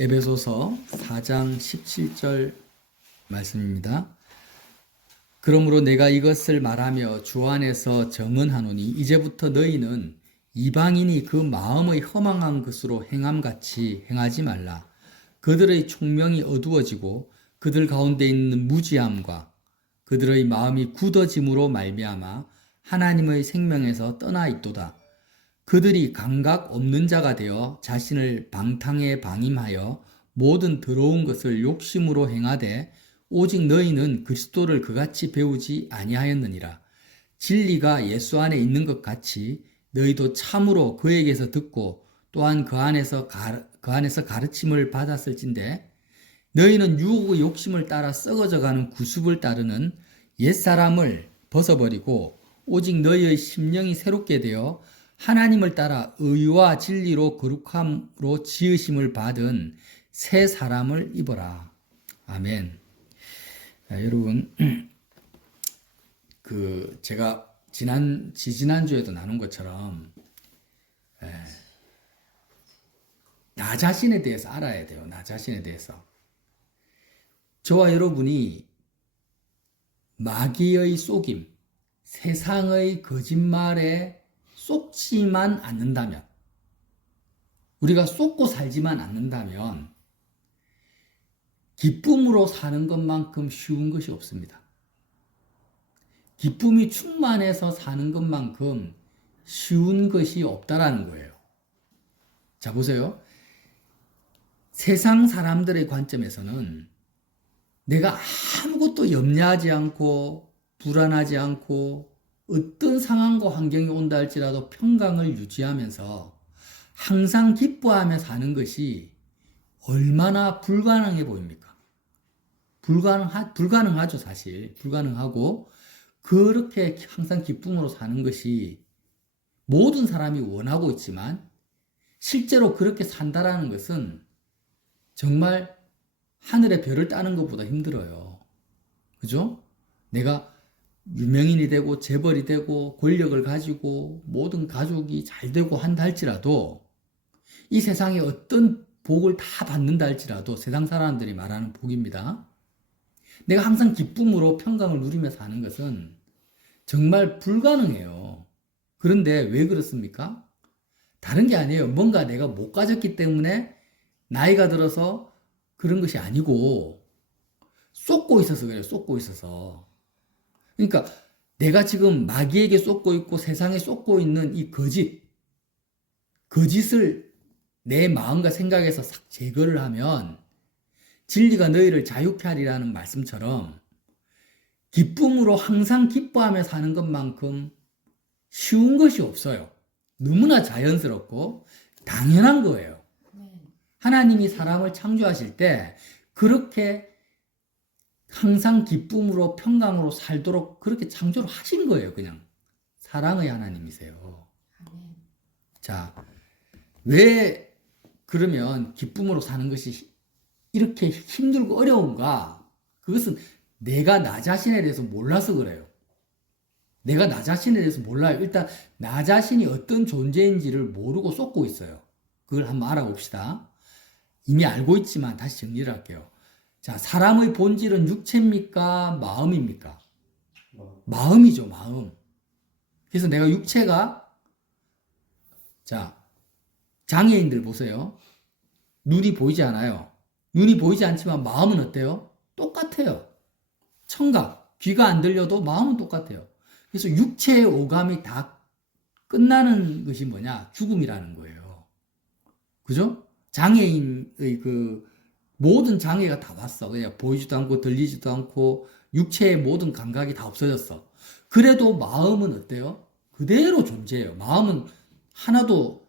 에베소서 4장 17절 말씀입니다. 그러므로 내가 이것을 말하며 주 안에서 정언하노니 이제부터 너희는 이방인이 그 마음의 허망한 것으로 행함같이 행하지 말라. 그들의 총명이 어두워지고 그들 가운데 있는 무지함과 그들의 마음이 굳어짐으로 말미암아 하나님의 생명에서 떠나 있도다. 그들이 감각 없는 자가 되어 자신을 방탕에 방임하여 모든 더러운 것을 욕심으로 행하되 오직 너희는 그리스도를 그같이 배우지 아니하였느니라. 진리가 예수 안에 있는 것 같이 너희도 참으로 그에게서 듣고 또한 그 안에서 가르침을 받았을진데 너희는 유혹의 욕심을 따라 썩어져가는 구습을 따르는 옛사람을 벗어버리고 오직 너희의 심령이 새롭게 되어 하나님을 따라 의와 진리로 거룩함으로 지으심을 받은 새 사람을 입어라. 아멘. 여러분, 제가 지지난주에도 나눈 것처럼 나 자신에 대해서 알아야 돼요. 나 자신에 대해서. 저와 여러분이 마귀의 속임, 세상의 거짓말에 속지만 않는다면, 우리가 속고 살지만 않는다면 기쁨으로 사는 것만큼 쉬운 것이 없습니다. 기쁨이 충만해서 사는 것만큼 쉬운 것이 없다라는 거예요. 자, 보세요. 세상 사람들의 관점에서는 내가 아무것도 염려하지 않고 불안하지 않고 어떤 상황과 환경이 온다 할지라도 평강을 유지하면서 항상 기뻐하며 사는 것이 얼마나 불가능해 보입니까? 불가능하죠, 사실. 불가능하고, 그렇게 항상 기쁨으로 사는 것이 모든 사람이 원하고 있지만, 실제로 그렇게 산다라는 것은 정말 하늘의 별을 따는 것보다 힘들어요. 그죠? 내가 유명인이 되고 재벌이 되고 권력을 가지고 모든 가족이 잘 되고 한다 할지라도 이 세상에 어떤 복을 다 받는다 할지라도 세상 사람들이 말하는 복입니다. 내가 항상 기쁨으로 평강을 누리며 사는 것은 정말 불가능해요. 그런데 왜 그렇습니까? 다른 게 아니에요. 뭔가 내가 못 가졌기 때문에 나이가 들어서 그런 것이 아니고 쏟고 있어서 그래요. 쏟고 있어서. 그러니까 내가 지금 마귀에게 쏟고 있고 세상에 쏟고 있는 이 거짓을 내 마음과 생각에서 싹 제거를 하면 진리가 너희를 자유케 하리라는 말씀처럼 기쁨으로 항상 기뻐하며 사는 것만큼 쉬운 것이 없어요. 너무나 자연스럽고 당연한 거예요. 하나님이 사람을 창조하실 때 그렇게 항상 기쁨으로 평강으로 살도록 그렇게 창조를 하신 거예요. 그냥 사랑의 하나님이세요. 자, 왜 그러면 기쁨으로 사는 것이 이렇게 힘들고 어려운가? 그것은 내가 나 자신에 대해서 몰라서 그래요. 내가 나 자신에 대해서 몰라요. 일단 나 자신이 어떤 존재인지를 모르고 쏟고 있어요. 그걸 한번 알아봅시다. 이미 알고 있지만 다시 정리를 할게요. 자, 사람의 본질은 육체입니까? 마음입니까? 마음이죠, 마음. 그래서 내가 육체가, 자, 장애인들 보세요. 눈이 보이지 않아요. 눈이 보이지 않지만 마음은 어때요? 똑같아요. 청각, 귀가 안 들려도 마음은 똑같아요. 그래서 육체의 오감이 다 끝나는 것이 뭐냐? 죽음이라는 거예요. 그죠? 장애인의 모든 장애가 다 왔어. 그냥 보이지도 않고 들리지도 않고 육체의 모든 감각이 다 없어졌어. 그래도 마음은 어때요? 그대로 존재해요. 마음은 하나도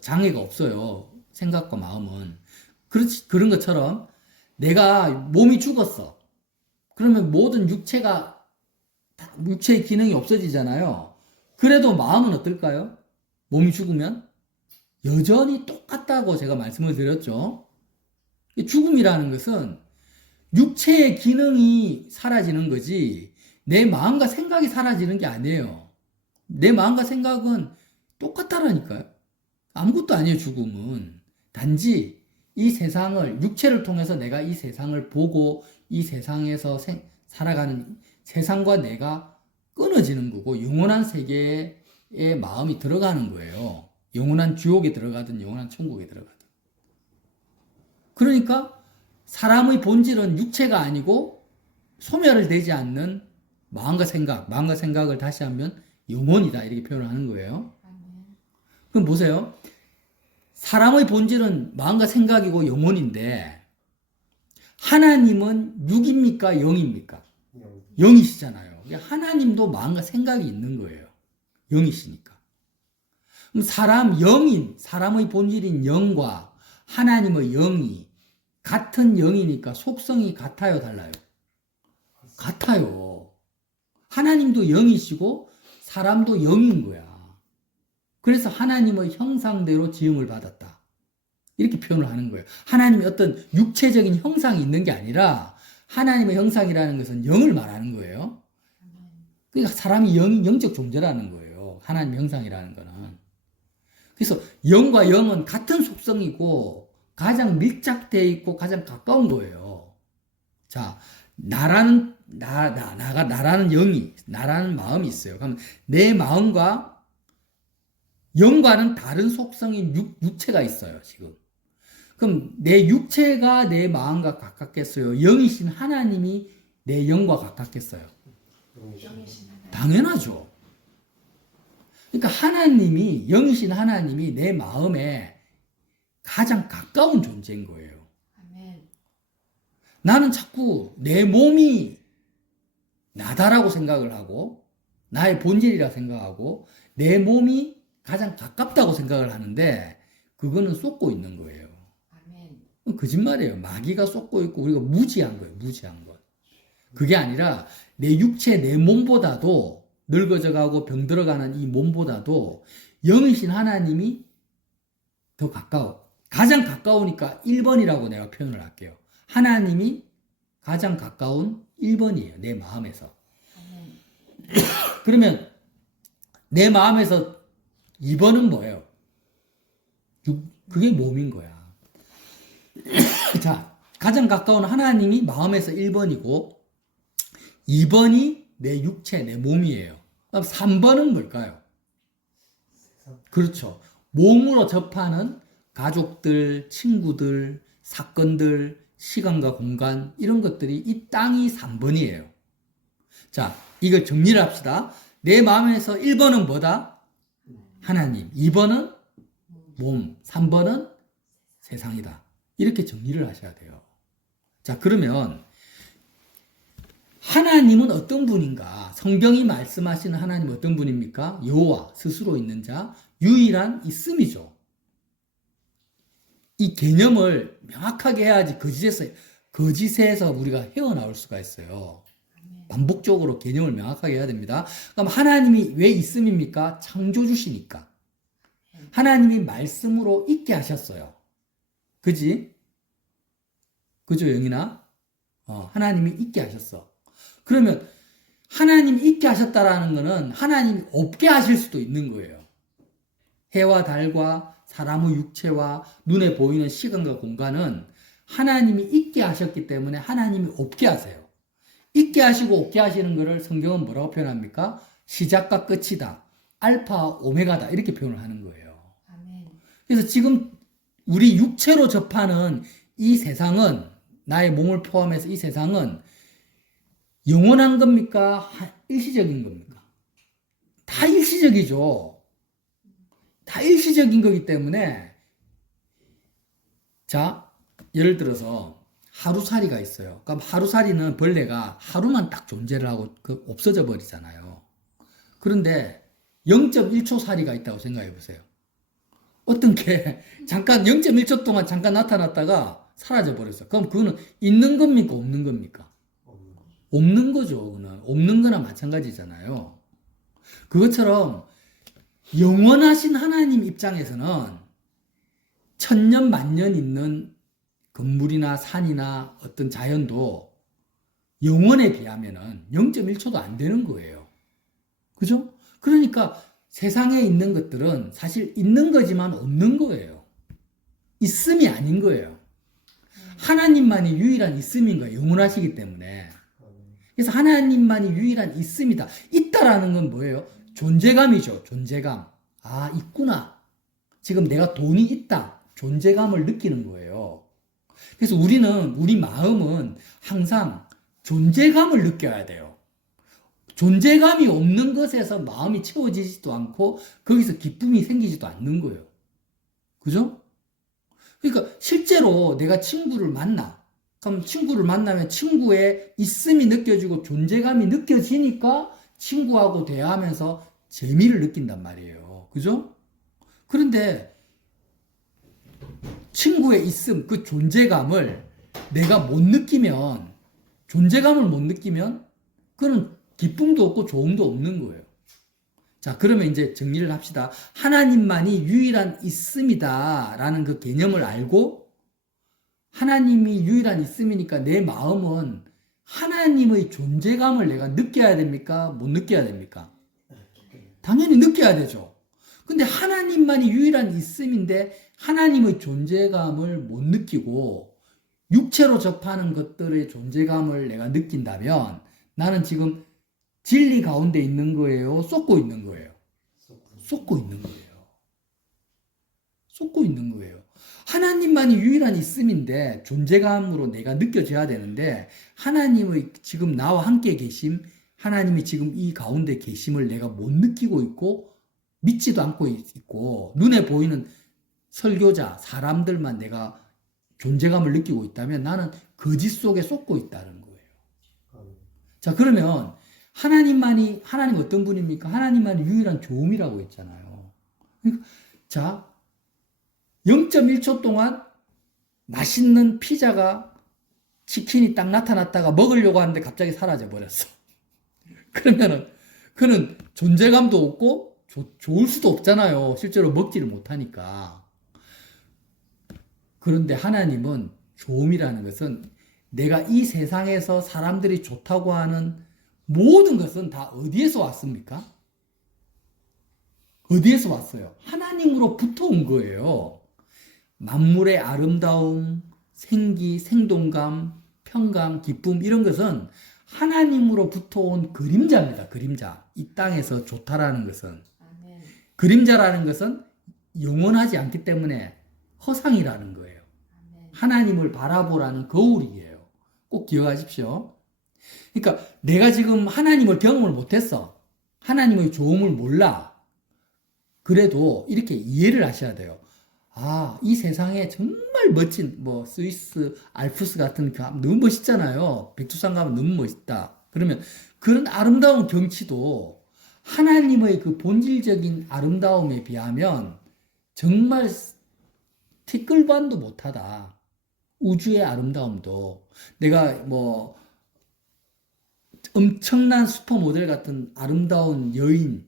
장애가 없어요. 생각과 마음은. 그런 것처럼 내가 몸이 죽었어. 그러면 모든 육체의 기능이 없어지잖아요. 그래도 마음은 어떨까요? 몸이 죽으면 여전히 똑같다고 제가 말씀을 드렸죠. 죽음이라는 것은 육체의 기능이 사라지는 거지 내 마음과 생각이 사라지는 게 아니에요. 내 마음과 생각은 똑같다라니까요. 아무것도 아니에요, 죽음은. 단지 이 세상을, 육체를 통해서 내가 이 세상을 보고 이 세상에서 살아가는 세상과 내가 끊어지는 거고, 영원한 세계에 마음이 들어가는 거예요. 영원한 지옥에 들어가든 영원한 천국에 들어가든. 그러니까 사람의 본질은 육체가 아니고 소멸을 되지 않는 마음과 생각을 다시 하면 영혼이다, 이렇게 표현을 하는 거예요. 그럼 보세요. 사람의 본질은 마음과 생각이고 영혼인데 하나님은 육입니까? 영입니까? 영이시잖아요. 하나님도 마음과 생각이 있는 거예요. 영이시니까. 그럼 사람의 본질인 영과 하나님의 영이 같은 영이니까 속성이 같아요, 달라요? 같아요. 하나님도 영이시고 사람도 영인 거야. 그래서 하나님의 형상대로 지음을 받았다, 이렇게 표현을 하는 거예요. 하나님의 어떤 육체적인 형상이 있는 게 아니라 하나님의 형상이라는 것은 영을 말하는 거예요. 그러니까 사람이 영적 존재라는 거예요. 하나님의 형상이라는 거는. 그래서 영과 영은 같은 속성이고 가장 밀착되어 있고 가장 가까운 거예요. 자, 나라는 영이, 나라는 마음이 있어요. 그러면 내 마음과 영과는 다른 속성인 육체가 있어요, 지금. 그럼 내 육체가 내 마음과 가깝겠어요? 영이신 하나님이 내 영과 가깝겠어요? 당연하죠. 그러니까 영이신 하나님이 내 마음에 가장 가까운 존재인 거예요. 나는 자꾸 내 몸이 나다라고 생각을 하고 나의 본질이라 생각하고 내 몸이 가장 가깝다고 생각을 하는데 그거는 쏟고 있는 거예요. 거짓말이에요. 마귀가 쏟고 있고 우리가 무지한 거예요. 무지한 것. 그게 아니라 내 육체, 내 몸보다도 늙어져가고 병들어가는 이 몸보다도 영이신 하나님이 더 가까워. 가장 가까우니까 1번이라고 내가 표현을 할게요. 하나님이 가장 가까운 1번이에요. 내 마음에서. 그러면 내 마음에서 2번은 뭐예요? 그게 몸인 거야. 자, 가장 가까운 하나님이 마음에서 1번이고 2번이 내 육체, 내 몸이에요. 그럼 3번은 뭘까요? 그렇죠. 몸으로 접하는 가족들, 친구들, 사건들, 시간과 공간, 이런 것들이 이 땅이 3번이에요. 자, 이걸 정리를 합시다. 내 마음에서 1번은 뭐다? 하나님. 2번은 몸. 3번은 세상이다. 이렇게 정리를 하셔야 돼요. 자, 그러면 하나님은 어떤 분인가? 성경이 말씀하시는 하나님은 어떤 분입니까? 여호와, 스스로 있는 자, 유일한 있음이죠. 이 개념을 명확하게 해야지 거짓에서 우리가 헤어나올 수가 있어요. 반복적으로 개념을 명확하게 해야 됩니다. 그럼 하나님이 왜 있음입니까? 창조주시니까. 하나님이 말씀으로 있게 하셨어요. 그지? 그죠, 영이나? 하나님이 있게 하셨어. 그러면 하나님이 있게 하셨다라는 거는 하나님이 없게 하실 수도 있는 거예요. 해와 달과 사람의 육체와 눈에 보이는 시간과 공간은 하나님이 있게 하셨기 때문에 하나님이 없게 하세요. 있게 하시고 없게 하시는 것을 성경은 뭐라고 표현합니까? 시작과 끝이다. 알파, 오메가다. 이렇게 표현을 하는 거예요. 그래서 지금 우리 육체로 접하는 이 세상은, 나의 몸을 포함해서 이 세상은 영원한 겁니까? 일시적인 겁니까? 다 일시적이죠. 다 일시적인 거기 때문에, 자, 예를 들어서 하루살이가 있어요. 그럼 하루살이는 벌레가 하루만 딱 존재를 하고 없어져 버리잖아요. 그런데 0.1초 살이가 있다고 생각해 보세요. 어떤 게 잠깐 0.1초 동안 잠깐 나타났다가 사라져 버렸어. 그럼 그거는 있는 겁니까? 없는 겁니까? 없는 거죠. 그거는 없는 거나 마찬가지잖아요. 그것처럼 영원하신 하나님 입장에서는 천년 만년 있는 건물이나 산이나 어떤 자연도 영원에 비하면은 0.1초도 안 되는 거예요. 그죠? 그러니까 세상에 있는 것들은 사실 있는 거지만 없는 거예요. 있음이 아닌 거예요. 하나님만이 유일한 있음인 거예요. 영원하시기 때문에. 그래서 하나님만이 유일한 있음이다. 있다라는 건 뭐예요? 존재감이죠. 존재감. 아, 있구나. 지금 내가 돈이 있다. 존재감을 느끼는 거예요. 그래서 우리 마음은 항상 존재감을 느껴야 돼요. 존재감이 없는 것에서 마음이 채워지지도 않고 거기서 기쁨이 생기지도 않는 거예요. 그죠? 그러니까 실제로 내가 친구를 만나. 그럼 친구를 만나면 친구의 있음이 느껴지고 존재감이 느껴지니까 친구하고 대화하면서 재미를 느낀단 말이에요. 그죠? 그런데 친구의 있음, 그 존재감을 내가 못 느끼면, 존재감을 못 느끼면 그는 기쁨도 없고 좋음도 없는 거예요. 자, 그러면 이제 정리를 합시다. 하나님만이 유일한 있음이다 라는 그 개념을 알고 하나님이 유일한 있음이니까 내 마음은 하나님의 존재감을 내가 느껴야 됩니까? 못 느껴야 됩니까? 당연히 느껴야 되죠. 근데 하나님만이 유일한 있음인데 하나님의 존재감을 못 느끼고 육체로 접하는 것들의 존재감을 내가 느낀다면 나는 지금 진리 가운데 있는 거예요? 쏟고 있는 거예요? 쏟고 있는 거예요. 쏟고 있는 거예요. 하나님만이 유일한 있음인데 존재감으로 내가 느껴져야 되는데 하나님의 지금 나와 함께 계심, 하나님이 지금 이 가운데 계심을 내가 못 느끼고 있고 믿지도 않고 있고 눈에 보이는 설교자, 사람들만 내가 존재감을 느끼고 있다면 나는 거짓 속에 쏟고 있다는 거예요. 자, 그러면 하나님 어떤 분입니까? 하나님만이 유일한 조음이라고 했잖아요. 자, 0.1초 동안 맛있는 피자가 치킨이 딱 나타났다가 먹으려고 하는데 갑자기 사라져 버렸어. 그러면은 그는 존재감도 없고 좋을 수도 없잖아요. 실제로 먹지를 못하니까. 그런데 하나님은 좋음이라는 것은 내가 이 세상에서 사람들이 좋다고 하는 모든 것은 다 어디에서 왔습니까? 어디에서 왔어요? 하나님으로부터 온 거예요. 만물의 아름다움, 생기, 생동감, 평강, 기쁨 이런 것은 하나님으로부터 온 그림자입니다. 그림자. 이 땅에서 좋다라는 것은. 아멘. 그림자라는 것은 영원하지 않기 때문에 허상이라는 거예요. 아멘. 하나님을 바라보라는 거울이에요. 꼭 기억하십시오. 그러니까 내가 지금 하나님을 경험을 못했어. 하나님의 좋음을 몰라. 그래도 이렇게 이해를 하셔야 돼요. 아, 이 세상에 정말 멋진, 스위스 알프스 같은, 너무 멋있잖아요. 백두산 가면 너무 멋있다. 그러면 그런 아름다운 경치도 하나님의 그 본질적인 아름다움에 비하면 정말 티끌반도 못하다. 우주의 아름다움도. 내가 엄청난 슈퍼모델 같은 아름다운 여인,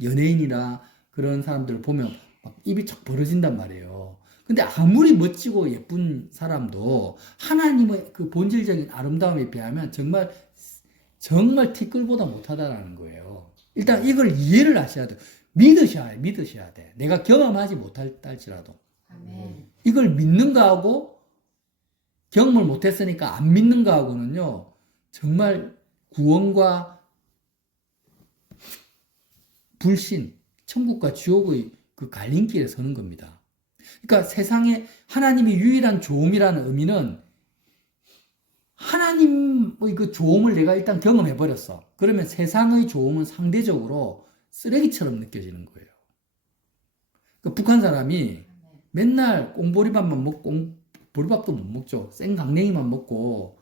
연예인이나 그런 사람들을 보면 막 입이 척 벌어진단 말이에요. 근데 아무리 멋지고 예쁜 사람도 하나님의 그 본질적인 아름다움에 비하면 정말 티끌보다 못하다라는 거예요. 일단 이걸 이해를 하셔야 돼요. 믿으셔야 돼. 내가 경험하지 못할지라도. 아멘. 이걸 믿는 거하고 경험을 못했으니까 안 믿는 거하고는요, 정말 구원과 불신, 천국과 지옥의 그 갈림길에 서는 겁니다. 그러니까 세상에 하나님이 유일한 조음이라는 의미는 하나님의 그 조음을 내가 일단 경험해 버렸어. 그러면 세상의 조음은 상대적으로 쓰레기처럼 느껴지는 거예요. 그러니까 북한 사람이 맨날 꽁보리밥만 먹고, 보리밥도 못 먹죠. 생강냉이만 먹고,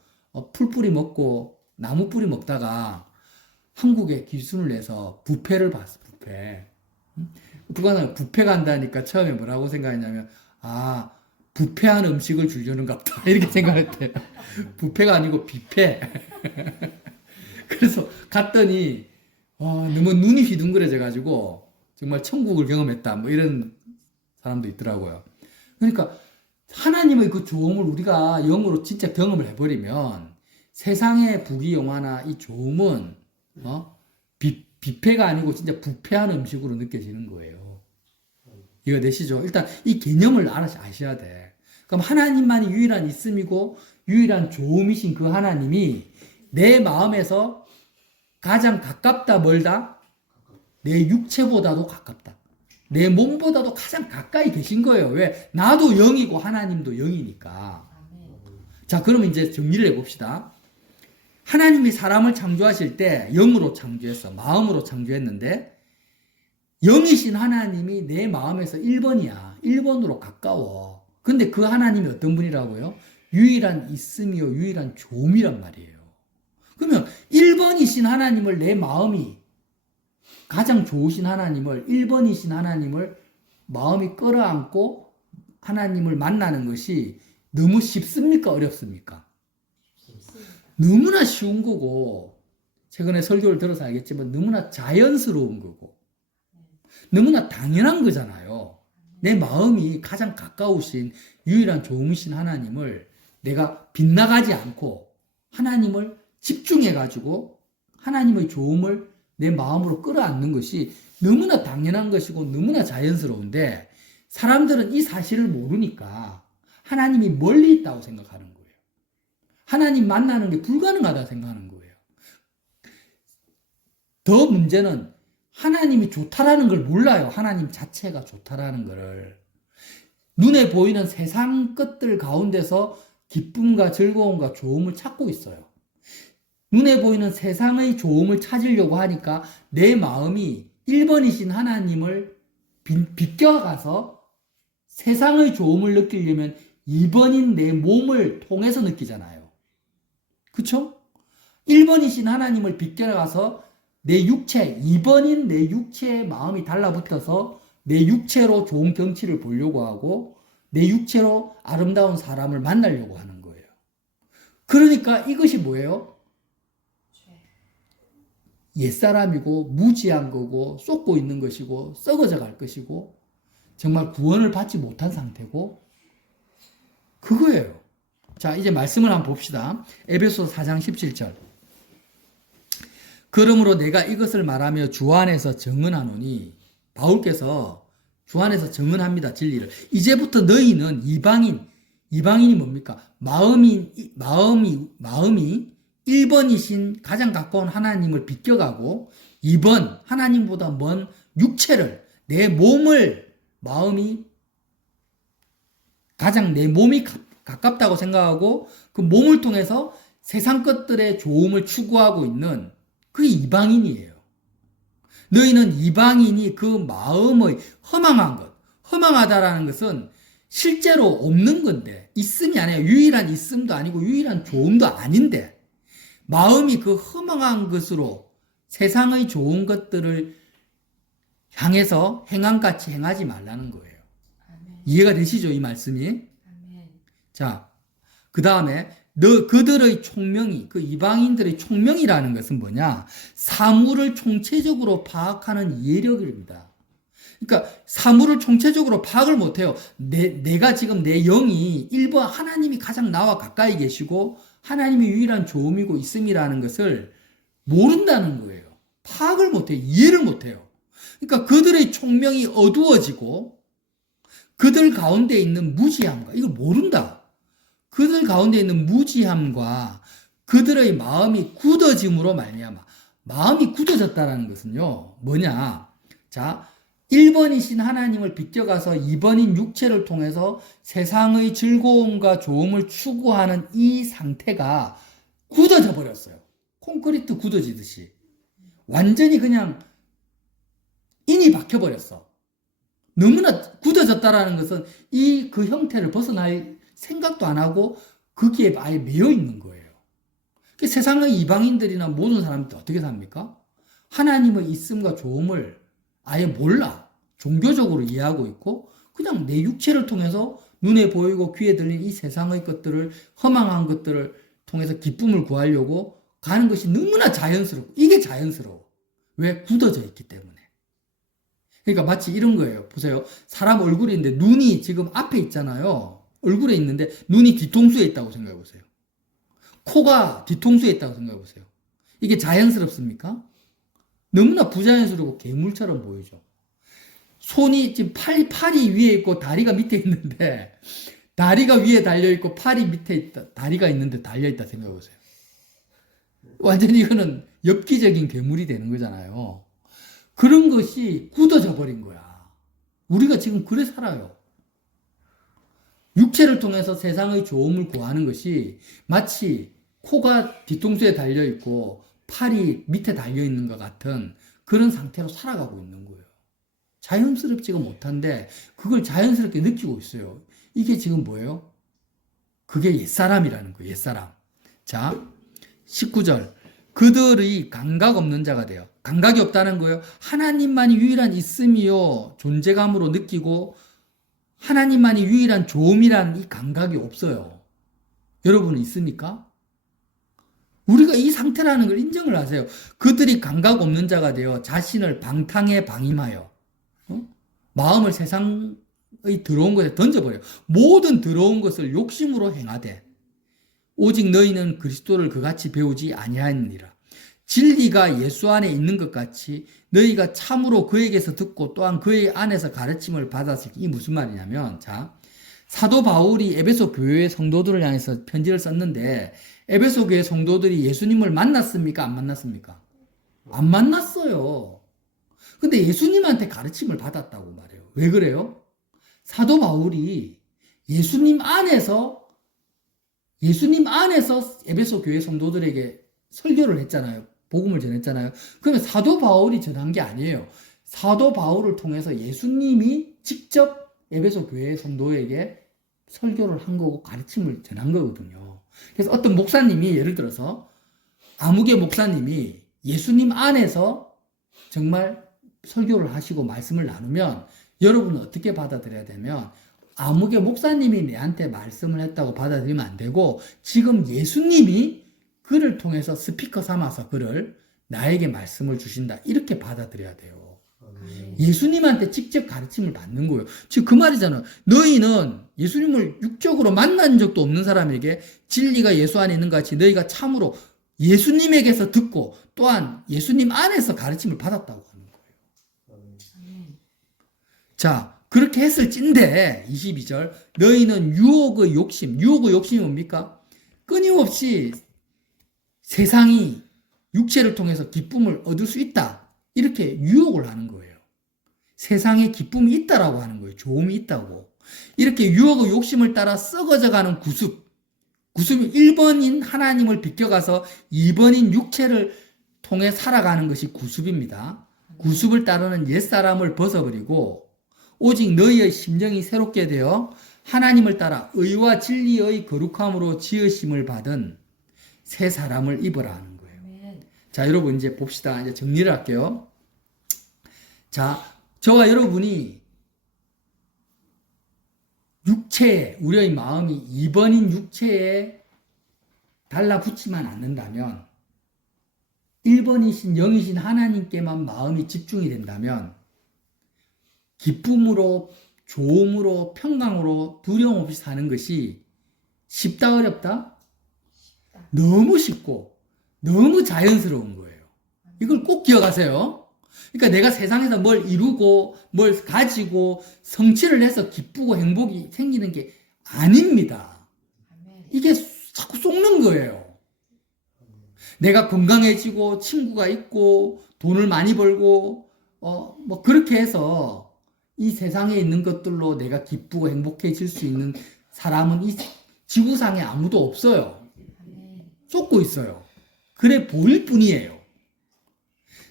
풀뿌리 먹고, 나무뿌리 먹다가 한국에 기순을 내서 뷔페를 봤어, 뷔페. 북한은 뷔페가 한다니까 처음에 뭐라고 생각했냐면, 아, 뷔페한 음식을 주려는갑다. 이렇게 생각했대요. 뷔페가 아니고 뷔페. 그래서 갔더니, 너무 눈이 휘둥그레져가지고, 정말 천국을 경험했다. 이런 사람도 있더라고요. 그러니까, 하나님의 그 조음을 우리가 영으로 진짜 경험을 해버리면, 세상의 부귀영화나 이 조음은, 뷔페가 아니고 진짜 부패한 음식으로 느껴지는 거예요. 이거 되시죠? 일단 이 개념을 아셔야 돼. 그럼 하나님만이 유일한 있음이고 유일한 좋음이신 그 하나님이 내 마음에서 가장 가깝다 멀다? 내 육체보다도 가깝다. 내 몸보다도 가장 가까이 계신 거예요. 왜? 나도 영이고 하나님도 영이니까. 자, 그러면 이제 정리를 해봅시다. 하나님이 사람을 창조하실 때 영으로 창조했어. 마음으로 창조했는데 영이신 하나님이 내 마음에서 1번이야. 1번으로 가까워. 근데 그 하나님이 어떤 분이라고요? 유일한 있음이요 유일한 좋음이란 말이에요. 그러면 1번이신 하나님을 내 마음이 가장 좋으신 하나님을 1번이신 하나님을 마음이 끌어안고 하나님을 만나는 것이 너무 쉽습니까? 어렵습니까? 너무나 쉬운 거고 최근에 설교를 들어서 알겠지만 너무나 자연스러운 거고 너무나 당연한 거잖아요. 내 마음이 가장 가까우신 유일한 좋으신 하나님을 내가 빗나가지 않고 하나님을 집중해가지고 하나님의 좋음을 내 마음으로 끌어안는 것이 너무나 당연한 것이고 너무나 자연스러운데 사람들은 이 사실을 모르니까 하나님이 멀리 있다고 생각하는 거예요. 하나님 만나는 게 불가능하다고 생각하는 거예요. 더 문제는 하나님이 좋다라는 걸 몰라요. 하나님 자체가 좋다라는 것을. 눈에 보이는 세상 것들 가운데서 기쁨과 즐거움과 좋음을 찾고 있어요. 눈에 보이는 세상의 좋음을 찾으려고 하니까 내 마음이 1번이신 하나님을 비껴가서 세상의 좋음을 느끼려면 2번인 내 몸을 통해서 느끼잖아요. 그쵸? 1번이신 하나님을 비껴가서 내 육체, 2번인 내 육체의 마음이 달라붙어서 내 육체로 좋은 경치를 보려고 하고 내 육체로 아름다운 사람을 만나려고 하는 거예요. 그러니까 이것이 뭐예요? 옛사람이고 무지한 거고 쏟고 있는 것이고 썩어져 갈 것이고 정말 구원을 받지 못한 상태고 그거예요. 자, 이제 말씀을 한번 봅시다. 에베소서 4장 17절. 그러므로 내가 이것을 말하며 주 안에서 증언하노니 바울께서 주 안에서 증언합니다. 진리를. 이제부터 너희는 이방인이 뭡니까? 마음이 1번이신 가장 가까운 하나님을 비껴가고 2번 하나님보다 먼 육체를 내 몸을 마음이 가장 내 몸이 가깝다고 생각하고 그 몸을 통해서 세상 것들의 좋음을 추구하고 있는 그 이방인이에요. 너희는 이방인이 그 마음의 허망한 것, 허망하다라는 것은 실제로 없는 건데 있음이 아니라 유일한 있음도 아니고 유일한 좋음도 아닌데 마음이 그 허망한 것으로 세상의 좋은 것들을 향해서 행함같이 행하지 말라는 거예요. 아멘. 이해가 되시죠? 이 말씀이? 아멘. 자, 그 다음에 그들의 총명이 그 이방인들의 총명이라는 것은 뭐냐? 사물을 총체적으로 파악하는 이해력입니다. 그러니까 사물을 총체적으로 파악을 못해요. 내가 지금 내 영이 1번 하나님이 가장 나와 가까이 계시고 하나님이 유일한 좋음이고 있음이라는 것을 모른다는 거예요. 파악을 못해요. 이해를 못해요. 그러니까 그들의 총명이 어두워지고 그들 가운데 있는 무지함과 이걸 모른다. 그들 가운데 있는 무지함과 그들의 마음이 굳어짐으로 말미암아 마음이 굳어졌다는 것은요. 뭐냐? 자, 1번이신 하나님을 비껴가서 2번인 육체를 통해서 세상의 즐거움과 좋음을 추구하는 이 상태가 굳어져 버렸어요. 콘크리트 굳어지듯이. 완전히 그냥 인이 박혀버렸어. 너무나 굳어졌다라는 것은 그 형태를 벗어날 생각도 안 하고 거기에 아예 매여 있는 거예요. 세상의 이방인들이나 모든 사람들 어떻게 삽니까? 하나님의 있음과 좋음을 아예 몰라. 종교적으로 이해하고 있고 그냥 내 육체를 통해서 눈에 보이고 귀에 들리는 이 세상의 것들을 허망한 것들을 통해서 기쁨을 구하려고 가는 것이 너무나 자연스럽고 이게 자연스러워. 왜? 굳어져 있기 때문에. 그러니까 마치 이런 거예요. 보세요. 사람 얼굴이 있는데 눈이 지금 앞에 있잖아요. 얼굴에 있는데 눈이 뒤통수에 있다고 생각해 보세요. 코가 뒤통수에 있다고 생각해 보세요. 이게 자연스럽습니까? 너무나 부자연스럽고 괴물처럼 보이죠. 손이 지금 팔이 위에 있고 다리가 밑에 있는데 다리가 위에 달려있고 팔이 밑에 있다. 다리가 있는데 달려있다 생각해보세요. 완전히 이거는 엽기적인 괴물이 되는 거잖아요. 그런 것이 굳어져 버린 거야. 우리가 지금 그래 살아요. 육체를 통해서 세상의 좋음을 구하는 것이 마치 코가 뒤통수에 달려있고 팔이 밑에 달려있는 것 같은 그런 상태로 살아가고 있는 거예요. 자연스럽지가 못한데 그걸 자연스럽게 느끼고 있어요. 이게 지금 뭐예요? 그게 옛사람이라는 거예요. 옛사람. 자, 19절. 그들의 감각 없는 자가 돼요. 감각이 없다는 거예요. 하나님만이 유일한 있음이요 존재감으로 느끼고 하나님만이 유일한 좋음이라는 이 감각이 없어요. 여러분은 있습니까? 우리가 이 상태라는 걸 인정을 하세요. 그들이 감각 없는 자가 되어 자신을 방탕에 방임하여 마음을 세상의 더러운 것에 던져버려요. 모든 더러운 것을 욕심으로 행하되 오직 너희는 그리스도를 그같이 배우지 아니하느니라. 진리가 예수 안에 있는 것 같이 너희가 참으로 그에게서 듣고 또한 그의 안에서 가르침을 받았을 이 무슨 말이냐면 자 사도 바울이 에베소 교회 성도들을 향해서 편지를 썼는데 에베소 교회 성도들이 예수님을 만났습니까? 안 만났습니까? 안 만났어요. 근데 예수님한테 가르침을 받았다고 말해요. 왜 그래요? 사도 바울이 예수님 안에서 에베소 교회 성도들에게 설교를 했잖아요. 복음을 전했잖아요. 그러면 사도 바울이 전한 게 아니에요. 사도 바울을 통해서 예수님이 직접 에베소 교회 성도에게 설교를 한 거고 가르침을 전한 거거든요. 그래서 어떤 목사님이 예를 들어서 아무개 목사님이 예수님 안에서 정말 설교를 하시고 말씀을 나누면 여러분은 어떻게 받아들여야 되면 아무개 목사님이 내한테 말씀을 했다고 받아들이면 안 되고 지금 예수님이 그를 통해서 스피커 삼아서 그를 나에게 말씀을 주신다 이렇게 받아들여야 돼요. 예수님한테 직접 가르침을 받는 거예요. 지금 그 말이잖아요. 너희는 예수님을 육적으로 만난 적도 없는 사람에게 진리가 예수 안에 있는 것 같이 너희가 참으로 예수님에게서 듣고 또한 예수님 안에서 가르침을 받았다고 하는 거예요. 자, 그렇게 했을 찐데 22절 너희는 유혹의 욕심이 뭡니까? 끊임없이 세상이 육체를 통해서 기쁨을 얻을 수 있다. 이렇게 유혹을 하는 거예요. 세상에 기쁨이 있다라고 하는 거예요. 좋음이 있다고. 이렇게 유혹의 욕심을 따라 썩어져가는 구습이 1번인 하나님을 비껴가서 2번인 육체를 통해 살아가는 것이 구습입니다. 구습을 따르는 옛사람을 벗어버리고 오직 너희의 심령이 새롭게 되어 하나님을 따라 의와 진리의 거룩함으로 지으심을 받은 새 사람을 입으라 하는 거예요. 자, 여러분 이제 봅시다. 이제 정리를 할게요. 자, 저와 여러분이 육체에, 우리의 마음이 2번인 육체에 달라붙지만 않는다면 1번이신 영이신 하나님께만 마음이 집중이 된다면 기쁨으로, 좋음으로, 평강으로 두려움 없이 사는 것이 쉽다, 어렵다? 너무 쉽고 너무 자연스러운 거예요. 이걸 꼭 기억하세요. 그러니까 내가 세상에서 뭘 이루고 뭘 가지고 성취를 해서 기쁘고 행복이 생기는 게 아닙니다. 이게 자꾸 속는 거예요. 내가 건강해지고 친구가 있고 돈을 많이 벌고 뭐 그렇게 해서 이 세상에 있는 것들로 내가 기쁘고 행복해질 수 있는 사람은 이 지구상에 아무도 없어요. 쏟고 있어요. 그래 보일 뿐이에요.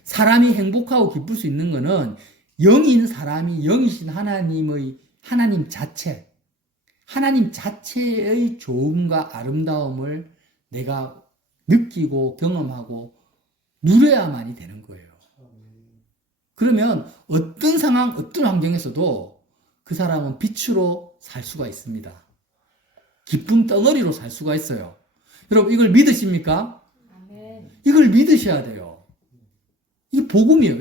사람이 행복하고 기쁠 수 있는 것은 영인 사람이 영이신 하나님 자체의 좋음과 아름다움을 내가 느끼고 경험하고 누려야만이 되는 거예요. 그러면 어떤 상황, 어떤 환경에서도 그 사람은 빛으로 살 수가 있습니다. 기쁨 덩어리로 살 수가 있어요. 여러분 이걸 믿으십니까? 이걸 믿으셔야 돼요. 이게 복음이에요.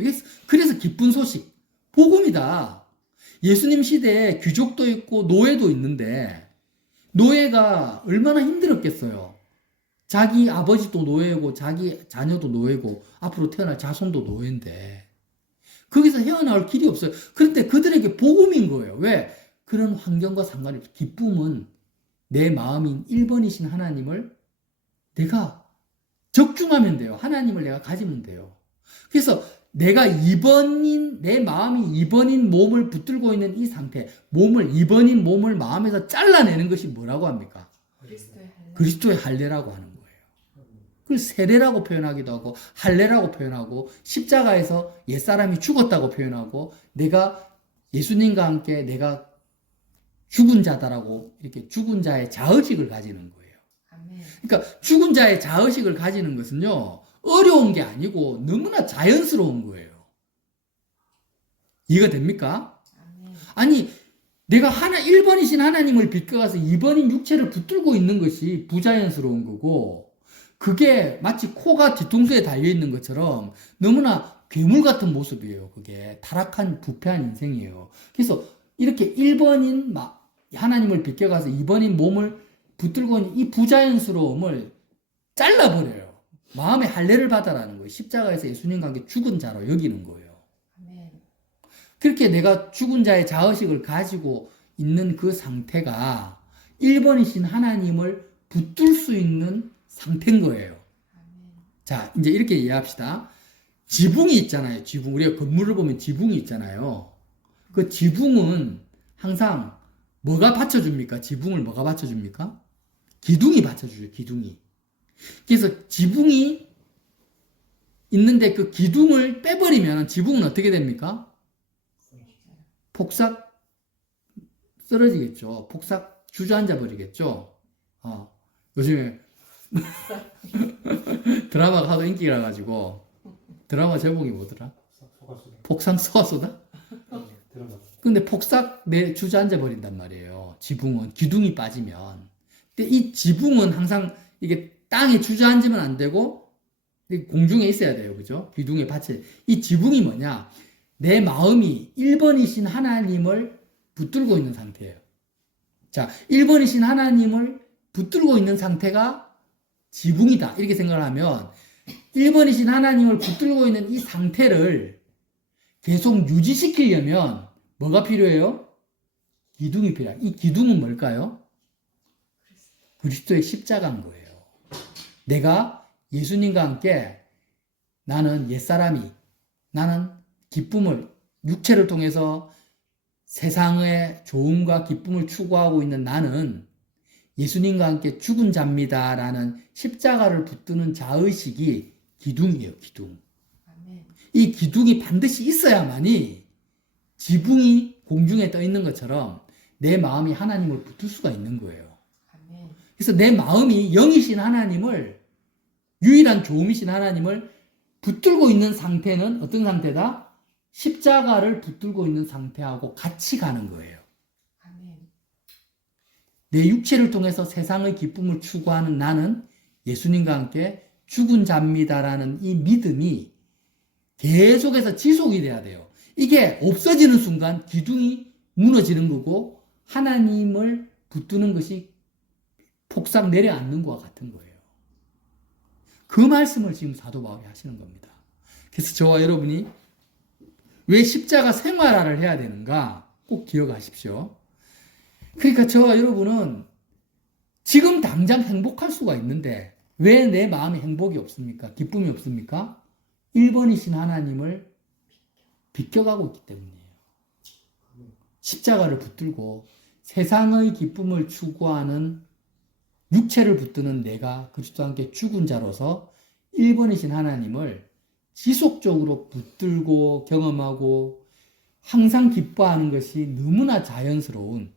그래서 기쁜 소식. 복음이다. 예수님 시대에 귀족도 있고 노예도 있는데 노예가 얼마나 힘들었겠어요. 자기 아버지도 노예고 자기 자녀도 노예고 앞으로 태어날 자손도 노예인데 거기서 헤어나올 길이 없어요. 그런데 그들에게 복음인 거예요. 왜? 그런 환경과 상관이 없어요. 기쁨은 내 마음인 1번이신 하나님을 내가 적중하면 돼요. 하나님을 내가 가지면 돼요. 그래서 내가 2번인, 내 마음이 2번인 몸을 붙들고 있는 이 상태, 2번인 몸을 마음에서 잘라내는 것이 뭐라고 합니까? 그리스도의 할례라고 하는 거예요. 그걸 세례라고 표현하기도 하고, 할례라고 표현하고, 십자가에서 옛사람이 죽었다고 표현하고, 내가 예수님과 함께 내가 죽은 자다라고 이렇게 죽은 자의 자의식을 가지는 거예요. 그러니까 죽은 자의 자의식을 가지는 것은요, 어려운 게 아니고 너무나 자연스러운 거예요. 이해가 됩니까? 아니, 내가 1번이신 하나님을 비껴가서 2번인 육체를 붙들고 있는 것이 부자연스러운 거고, 그게 마치 코가 뒤통수에 달려있는 것처럼 너무나 괴물 같은 모습이에요. 그게 타락한 부패한 인생이에요. 그래서 이렇게 1번인 하나님을 비껴가서 2번인 몸을 붙들고 있는 이 부자연스러움을 잘라버려요. 마음의 할례를 받아라는 거예요. 십자가에서 예수님과 함께 죽은 자로 여기는 거예요. 그렇게 내가 죽은 자의 자의식을 가지고 있는 그 상태가 1번이신 하나님을 붙들 수 있는 상태인 거예요. 자, 이제 이렇게 이해합시다. 지붕이 있잖아요. 지붕. 우리가 건물을 보면 지붕이 있잖아요. 그 지붕은 항상 뭐가 받쳐줍니까? 지붕을 뭐가 받쳐줍니까? 기둥이 받쳐주죠. 기둥이. 그래서 지붕이 있는데 그 기둥을 빼버리면 지붕은 어떻게 됩니까? 폭삭 쓰러지겠죠. 폭삭 주저앉아 버리겠죠. 요즘에 드라마가 하도 인기가 나가지고 드라마 제목이 뭐더라? 폭삭 속았소다? 근데 폭삭 주저앉아 버린단 말이에요. 지붕은 기둥이 빠지면. 근데 이 지붕은 항상 이게 땅에 주저앉으면 안 되고 공중에 있어야 돼요. 그죠? 기둥에 받쳐. 이 지붕이 뭐냐? 내 마음이 1번이신 하나님을 붙들고 있는 상태예요. 자, 1번이신 하나님을 붙들고 있는 상태가 지붕이다. 이렇게 생각을 하면 1번이신 하나님을 붙들고 있는 이 상태를 계속 유지시키려면 뭐가 필요해요? 기둥이 필요해요. 이 기둥은 뭘까요? 그리스도의 십자가인 거예요. 내가 예수님과 함께 나는 옛사람이, 나는 기쁨을, 육체를 통해서 세상의 좋음과 기쁨을 추구하고 있는 나는 예수님과 함께 죽은 자입니다. 라는 십자가를 붙드는 자의식이 기둥이에요. 기둥. 이 기둥이 반드시 있어야만이 지붕이 공중에 떠 있는 것처럼 내 마음이 하나님을 붙들 수가 있는 거예요. 그래서 내 마음이 영이신 하나님을, 유일한 조음이신 하나님을 붙들고 있는 상태는 어떤 상태다? 십자가를 붙들고 있는 상태하고 같이 가는 거예요. 내 육체를 통해서 세상의 기쁨을 추구하는 나는 예수님과 함께 죽은 자입니다라는 이 믿음이 계속해서 지속이 돼야 돼요. 이게 없어지는 순간 기둥이 무너지는 거고 하나님을 붙드는 것이 폭삭 내려앉는 것과 같은 거예요. 그 말씀을 지금 사도 바울이 하시는 겁니다. 그래서 저와 여러분이 왜 십자가 생활화를 해야 되는가 꼭 기억하십시오. 그러니까 저와 여러분은 지금 당장 행복할 수가 있는데 왜 내 마음에 행복이 없습니까? 기쁨이 없습니까? 1번이신 하나님을 비껴가고 있기 때문이에요. 십자가를 붙들고 세상의 기쁨을 추구하는 육체를 붙드는 내가 그리스도와 함께 죽은 자로서 1번이신 하나님을 지속적으로 붙들고 경험하고 항상 기뻐하는 것이 너무나 자연스러운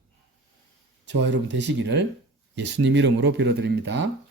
저와 여러분 되시기를 예수님 이름으로 빌어드립니다.